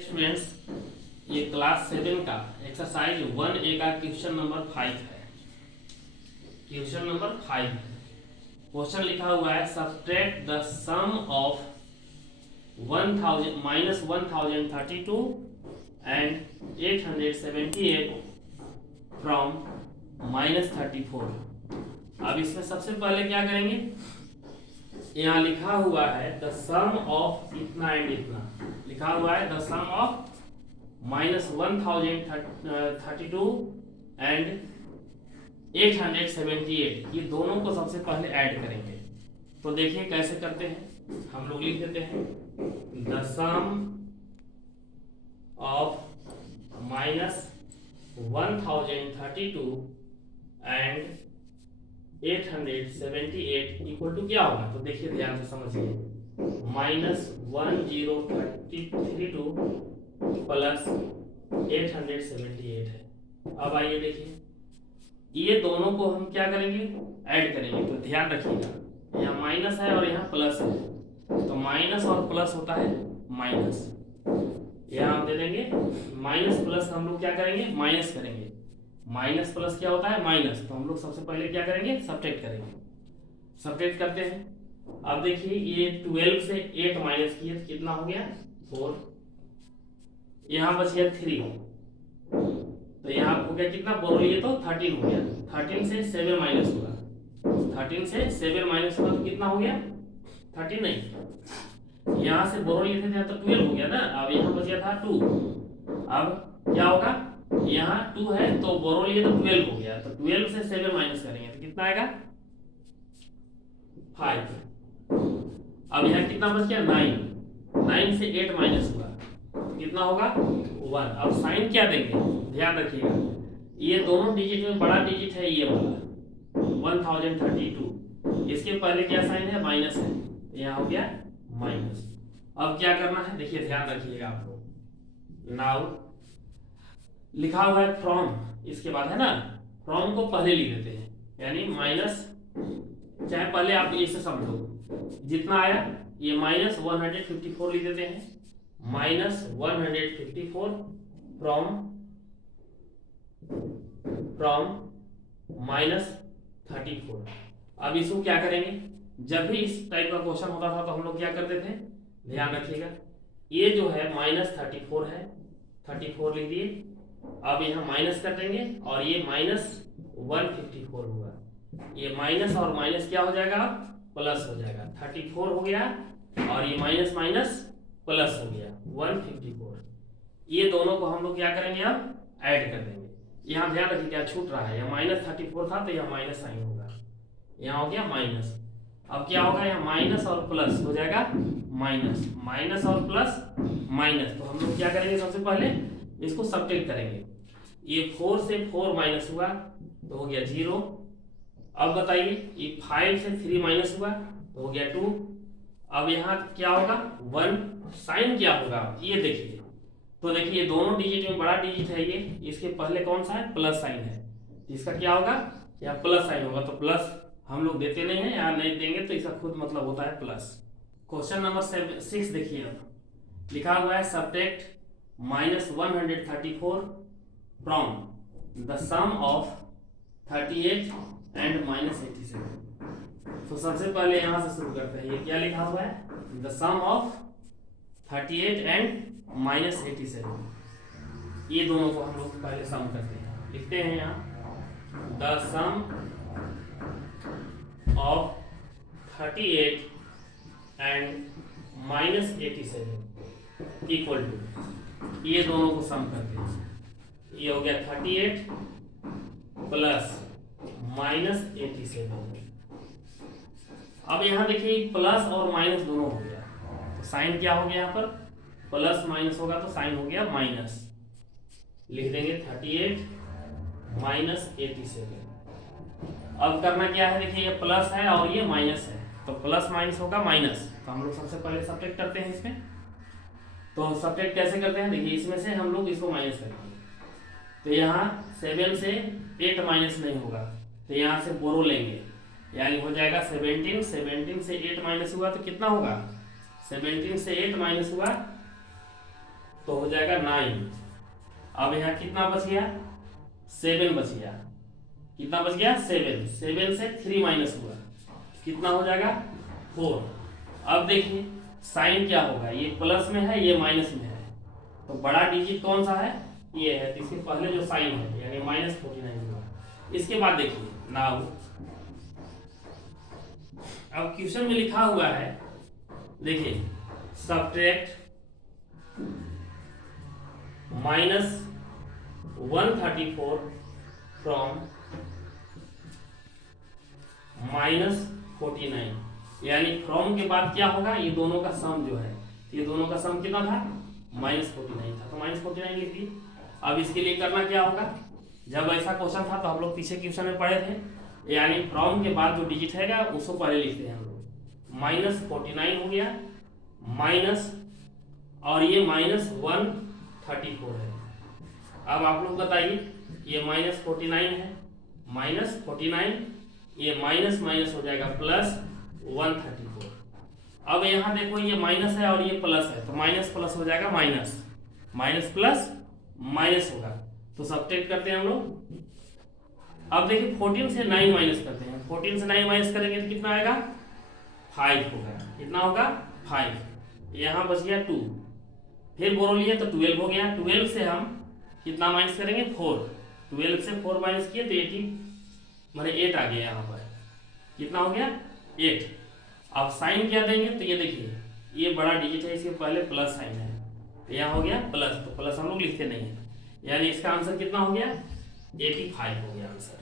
Students, ये class 7 का exercise 1A का क्वेश्चन नंबर 5 है। क्वेश्चन नंबर 5 क्वेश्चन लिखा हुआ है subtract the sum of 1032 and 878 from -34। अब इसमें सबसे पहले क्या करेंगे, यहाँ लिखा हुआ है द सम ऑफ इतना एंड इतना, लिखा हुआ है द सम ऑफ -1032 एंड 878, ये दोनों को सबसे पहले ऐड करेंगे। तो देखिए कैसे करते हैं, हम लोग लिख देते हैं the sum of -1032 and 878 equal to क्या होगा। तो देखिए ध्यान से समझिए, -1032 प्लस 878 है। अब आइए देखिए, ये दोनों को हम क्या करेंगे, ऐड करेंगे। तो ध्यान रखिएगा, यहाँ माइनस है और यहाँ प्लस है, तो माइनस और प्लस होता है माइनस। यहाँ हम दे देंगे माइनस प्लस, हम लोग क्या करेंगे, माइनस करेंगे। माइनस प्लस क्या होता है, माइनस। तो हम लोग सबसे पहले क्या करेंगे, सब्ट्रैक्ट करेंगे। सब्ट्रैक्ट करते हैं। अब देखिए ये 12 से 8 माइनस किए तो कितना हो गया, 4। यहाँ बच गया 3, तो यहाँ हो गया कितना, बोलिए तो 13 हो गया। 13 से 7 माइनस हुआ, 13 से 7 माइनस हुआ तो कितना हो गया, 13 नहीं, यहाँ से बोरो लिए थे तो 12 हो गया ना। अब यहाँ बच गया था 2। अब क्या होगा, यहाँ 2 है तो बोरो लिए तो 12 हो गया, तो 12 से 7 माइनस करेंगे तो कितना आएगा, 5। अब यहाँ कितना बच गया, 9। 9 से 8 माइनस हुआ तो कितना होगा, 1। अब साइन क्या देंगे, ध्यान रखिएगा, ये दोनों डिजिट में बड़ा डिजिट है ये वाला 1032, इसके पहले क्या साइन है, माइनस है, तो यहाँ हो गया माइनस। अब क्या करना है, देखिए ध्यान रखिएगा आप लोग। नाउ लिखा हुआ है फ्रॉम, इसके बाद है ना, फ्रॉम को पहले लिख देते हैं, यानी माइनस, चाहे पहले आप इसे समझो, जितना आया ये -154 लिख देते हैं, -154 फ्रॉम -34। अब इसको क्या करेंगे, जब भी इस टाइप का क्वेश्चन होता था तो हम लोग क्या करते थे, ध्यान रखिएगा, ये जो है -34 है, 34 लिख दिए। अब यहाँ माइनस कर देंगे और ये -154 होगा, ये माइनस और माइनस क्या हो जाएगा, प्लस हो जाएगा। 34 हो गया और ये माइनस माइनस प्लस हो गया 154। ये दोनों को हम लोग क्या करेंगे, अब ऐड कर देंगे। यहाँ ध्यान रखिए क्या छूट रहा है, यहाँ -34 था तो यहाँ माइनस साइन होगा, यहाँ हो गया माइनस। अब क्या होगा, यहाँ माइनस और प्लस हो जाएगा माइनस, माइनस और प्लस माइनस। तो हम लोग क्या करेंगे, सबसे पहले इसको सब्ट्रैक्ट करेंगे। ये 4 से 4 माइनस हुआ तो हो गया 0। अब बताइए ये 5 से 3 माइनस हुआ तो हो गया 2। अब यहाँ क्या होगा, 1। साइन क्या होगा, ये देखिए, तो देखिए दोनों डिजिट में बड़ा डिजिट है ये, इसके पहले कौन सा है, प्लस साइन है, इसका क्या होगा, यहाँ प्लस साइन होगा। तो प्लस हम लोग देते नहीं है, यहाँ नहीं देंगे तो इसका खुद मतलब होता है प्लस। क्वेश्चन नंबर 6 देखिए, अब लिखा हुआ है subtract -134 from the sum of 38 and -87। तो सबसे पहले यहाँ से शुरू करते हैं, ये क्या लिखा हुआ है, द सम ऑफ 38 एंड -87। ये दोनों को हम लोग पहले सम करते हैं, लिखते हैं यहाँ the sum of 38 and -87 equal to, ये दोनों को सम करते हैं, ये हो गया 38 प्लस -87। अब यहाँ देखिए प्लस और माइनस दोनों हो गया, तो साइन क्या हो गया, यहाँ पर प्लस माइनस होगा तो साइन हो गया माइनस, लिख देंगे 38 -87। अब करना क्या है, देखिए ये प्लस है और ये माइनस है, तो प्लस माइनस होगा माइनस। तो हम लोग सबसे पहले सब्ट्रैक्ट करते हैं इसमें। तो सब्ट्रैक्ट कैसे करते हैं, देखिए इसमें से हम लोग इसको माइनस करेंगे, तो यहाँ 7 से 8 माइनस नहीं होगा, तो यहाँ से बोरो लेंगे, यानी हो जाएगा 17। 17 से 8 माइनस हुआ तो कितना होगा, 17 से 8 माइनस हुआ तो हो जाएगा 9। अब यहाँ कितना बच गया, 7 बच गया। कितना बच गया, 7। 7 से 3 माइनस हुआ, कितना हो जाएगा, 4। अब देखिए साइन क्या होगा, ये प्लस में है, ये माइनस में है, तो बड़ा डिजिट कौन सा है, ये है। तो इसके पहले जो साइन है यानी -49 हुआ। इसके बाद देखिए नाउ, अब क्वेश्चन में लिखा हुआ है, देखिए सब्ट्रैक्ट -134 फ्रॉम -49, यानी फ्रॉम के बाद क्या होगा, ये दोनों का सम जो है, ये दोनों का सम कितना था, -49 था, तो -49 लिख दिए। अब इसके लिए करना क्या होगा, जब ऐसा क्वेश्चन था तो हम लोग पीछे क्वेश्चन में पढ़े थे, यानी फ्रॉम के बाद जो डिजिट है उसको पहले लिखते हैं हम लोग। -49 हो गया, माइनस, और ये -134 है। अब आप लोग बताइए, ये -49 है, -49, ये माइनस माइनस हो जाएगा +134। अब यहाँ देखो ये माइनस है और ये प्लस है, तो माइनस प्लस हो जाएगा माइनस, माइनस प्लस माइनस होगा, तो सब्ट्रैक्ट करते हैं हम लोग। अब देखिए 14 से 9 माइनस करते हैं, 14 से 9 माइनस करेंगे तो कितना आएगा, 5 होगा। कितना होगा, 5। यहाँ बच गया 2, फिर बोरो लिए तो 12 हो गया। 12 से हम कितना माइनस करेंगे, 4। 12 से 4 माइनस किए तो 18 माने 8 आ गया। यहाँ पर कितना हो गया, 8। अब साइन क्या देंगे, तो ये देखिए ये बड़ा डिजिट है, इसके पहले प्लस साइन है, तो यहाँ हो गया प्लस, तो प्लस हम लोग लिखते नहीं है, यानी इसका आंसर कितना हो गया, 85 हो गया आंसर।